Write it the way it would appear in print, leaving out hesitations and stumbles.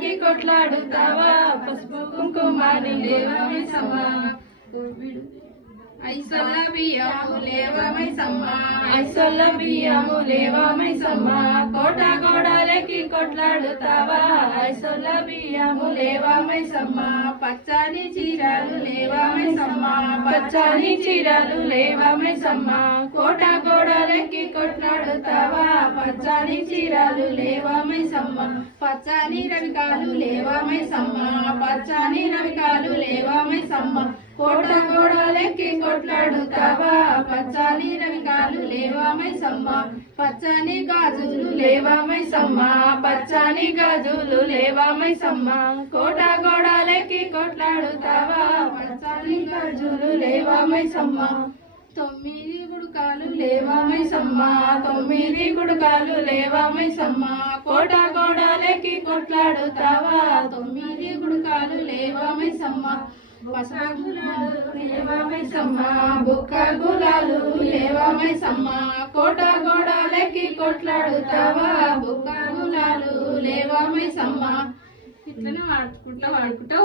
గోడాలెక్కి కొట్లాడుతావా పసుపు కుంకుమాని లేవా మైసమ్మ ఐసొల్ల బియ్యము లేవా మైసమ్మ ఐసొల్ల బియ్యము లేవా మైసమ్మ కోట గోడాలెక్కి కొట్లాడుతావా ఐసొల్ల బియ్యము లేవా మైసమ్మ పచ్చని చీరలు లేవా మైసమ్మ పచ్చని చీరలు లేవా మైసమ్మ కోట గోడాలెక్కి కొట్లాడుతావా పచ్చని చీరలు లేవా మైసమ్మ పచ్చని రవికాలు లేవా మైసమ్మ పచ్చని రవికాలు లేవా మైసమ్మ కోట గోడాలెక్కి కొట్లాడుతావా పచ్చని రవికాలు లేవా మైసమ్మ పచ్చని గాజులు లేవా మైసమ్మ పచ్చని గాజులు లేవా మైసమ్మ కోట గోడాలెక్కి కొట్లాడుతావా పచ్చని గాజులు లేవా మైసమ్మ తొమ్మిది గుడుకాలు లేవా మైసమ్మ తొమ్మిది గుడుకాలు లేవా మైసమ్మ కోట గోడాలెక్కి కొట్లాడుతావా తొమ్మిది గుడుకాలు లేవా మైసమ్మ లేవా మైసమ్మ బుక్క గులాలు లేవా మైసమ్మ కోట గోడాలెక్కి కొట్లాడుతావా బుక్క గులాలు లేవా మైసమ్మ ఇట్లనే వాడుకుంటా